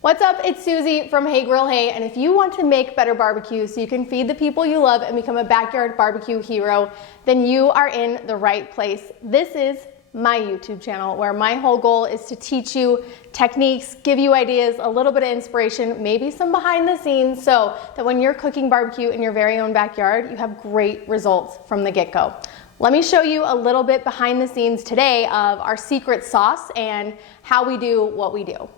What's up? It's Susie from Hey Grill Hey, and if you want to make better barbecue so you can feed the people you love and become a backyard barbecue hero, then you are in the right place. This is my YouTube channel where my whole goal is to teach you techniques, give you ideas, a little bit of inspiration, maybe some behind the scenes so that when you're cooking barbecue in your very own backyard, you have great results from the get-go. Let me show you a little bit behind the scenes today of our secret sauce and how we do what we do.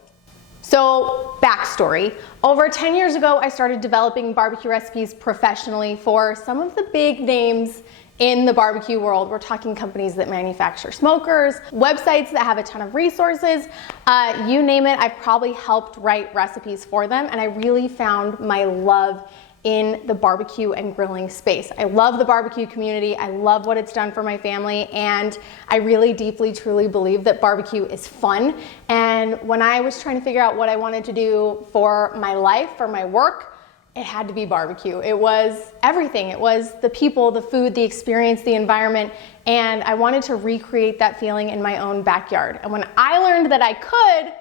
So, backstory. Over 10 years ago, I started developing barbecue recipes professionally for some of the big names in the barbecue world. We're talking companies that manufacture smokers, websites that have a ton of resources, you name it. I've probably helped write recipes for them, and I really found my love in the barbecue and grilling space. I love the barbecue community. I love what it's done for my family, and I really deeply, truly believe that barbecue is fun. And when I was trying to figure out what I wanted to do for my life, for my work, it had to be barbecue. It was everything. It was the people, the food, the experience, the environment, and I wanted to recreate that feeling in my own backyard. And when I learned that I could,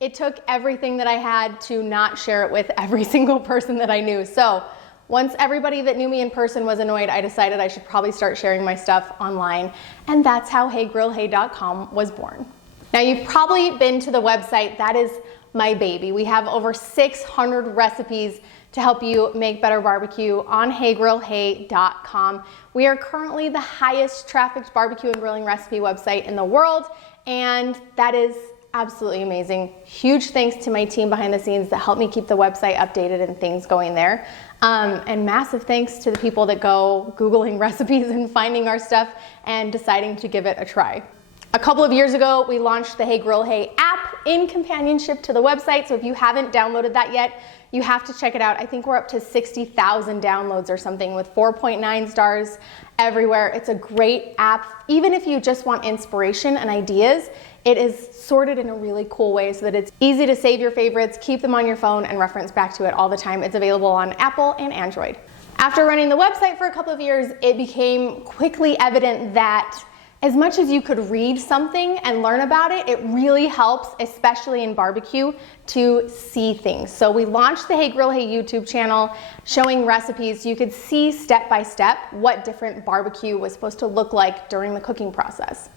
it took everything that I had to not share it with every single person that I knew. So once everybody that knew me in person was annoyed, I decided I should probably start sharing my stuff online. And that's how HeyGrillHey.com was born. Now, you've probably been to the website. That is my baby. We have over 600 recipes to help you make better barbecue on HeyGrillHey.com. We are currently the highest trafficked barbecue and grilling recipe website in the world, and that is absolutely amazing. Huge thanks to my team behind the scenes that help me keep the website updated and things going there. And massive thanks to the people that go Googling recipes and finding our stuff and deciding to give it a try. A couple of years ago, we launched the Hey Grill Hey app in companionship to the website. So if you haven't downloaded that yet, you have to check it out. I think we're up to 60,000 downloads or something with 4.9 stars everywhere. It's a great app. Even if you just want inspiration and ideas, it is sorted in a really cool way so that it's easy to save your favorites, keep them on your phone, and reference back to it all the time. It's available on Apple and Android. After running the website for a couple of years, it became quickly evident that as much as you could read something and learn about it, it really helps, especially in barbecue, to see things. So we launched the Hey Grill Hey YouTube channel showing recipes so you could see step by step what different barbecue was supposed to look like during the cooking process.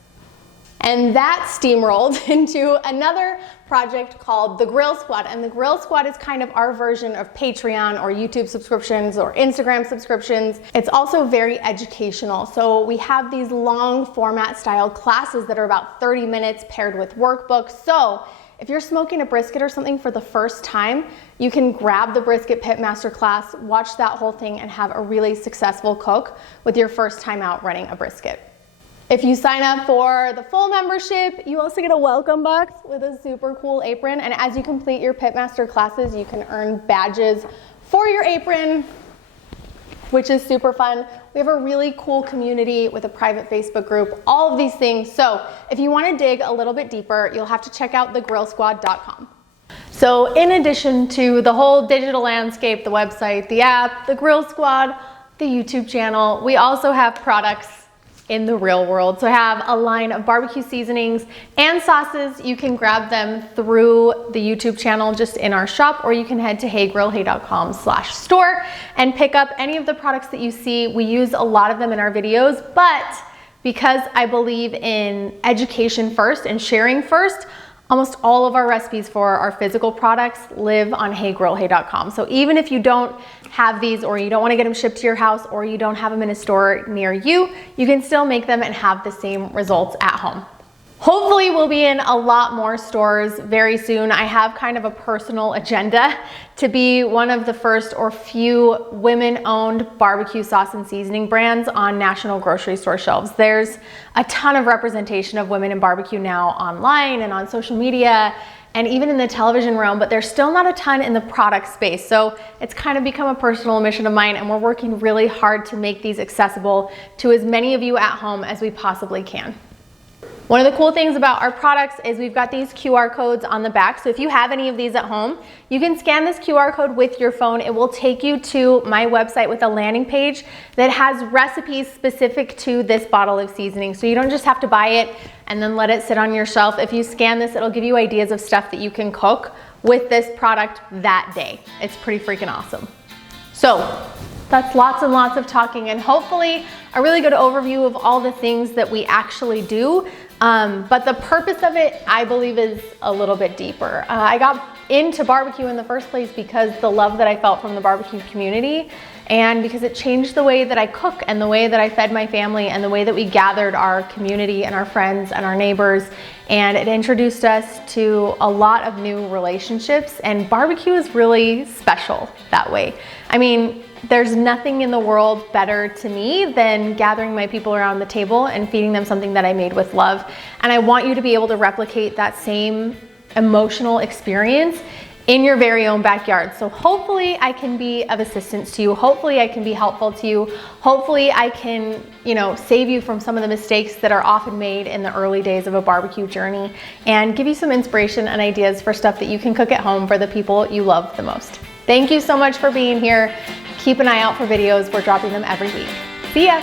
And that steamrolled into another project called The Grill Squad. And The Grill Squad is kind of our version of Patreon or YouTube subscriptions or Instagram subscriptions. It's also very educational. So we have these long format style classes that are about 30 minutes paired with workbooks. So if you're smoking a brisket or something for the first time, you can grab the Brisket Pit Masterclass, watch that whole thing, and have a really successful cook with your first time out running a brisket. If you sign up for the full membership, you also get a welcome box with a super cool apron. And as you complete your Pitmaster classes, you can earn badges for your apron, which is super fun. We have a really cool community with a private Facebook group, all of these things. So if you want to dig a little bit deeper, you'll have to check out thegrillsquad.com. So in addition to the whole digital landscape, the website, the app, the Grill Squad, the YouTube channel, we also have products in the real world. So I have a line of barbecue seasonings and sauces. You can grab them through the YouTube channel just in our shop, or you can head to heygrillhey.com/store and pick up any of the products that you see. We use a lot of them in our videos, but because I believe in education first and sharing first, almost all of our recipes for our physical products live on heygrillhey.com. So even if you don't have these, or you don't want to get them shipped to your house, or you don't have them in a store near you, you can still make them and have the same results at home. Hopefully we'll be in a lot more stores very soon. I have kind of a personal agenda to be one of the first or few women-owned barbecue sauce and seasoning brands on national grocery store shelves. There's a ton of representation of women in barbecue now online and on social media and even in the television realm, but there's still not a ton in the product space. So it's kind of become a personal mission of mine, and we're working really hard to make these accessible to as many of you at home as we possibly can. One of the cool things about our products is we've got these QR codes on the back. So if you have any of these at home, you can scan this QR code with your phone. It will take you to my website with a landing page that has recipes specific to this bottle of seasoning. So you don't just have to buy it and then let it sit on your shelf. If you scan this, it'll give you ideas of stuff that you can cook with this product that day. It's pretty freaking awesome. So that's lots and lots of talking, and hopefully a really good overview of all the things that we actually do. But the purpose of it, I believe, is a little bit deeper. I got into barbecue in the first place because the love that I felt from the barbecue community, and because it changed the way that I cook and the way that I fed my family and the way that we gathered our community and our friends and our neighbors. And it introduced us to a lot of new relationships, and barbecue is really special that way. I mean, there's nothing in the world better to me than gathering my people around the table and feeding them something that I made with love. And I want you to be able to replicate that same emotional experience in your very own backyard. So hopefully I can be of assistance to you. Hopefully I can be helpful to you. Hopefully I can, save you from some of the mistakes that are often made in the early days of a barbecue journey, and give you some inspiration and ideas for stuff that you can cook at home for the people you love the most. Thank you so much for being here. Keep an eye out for videos. We're dropping them every week. See ya.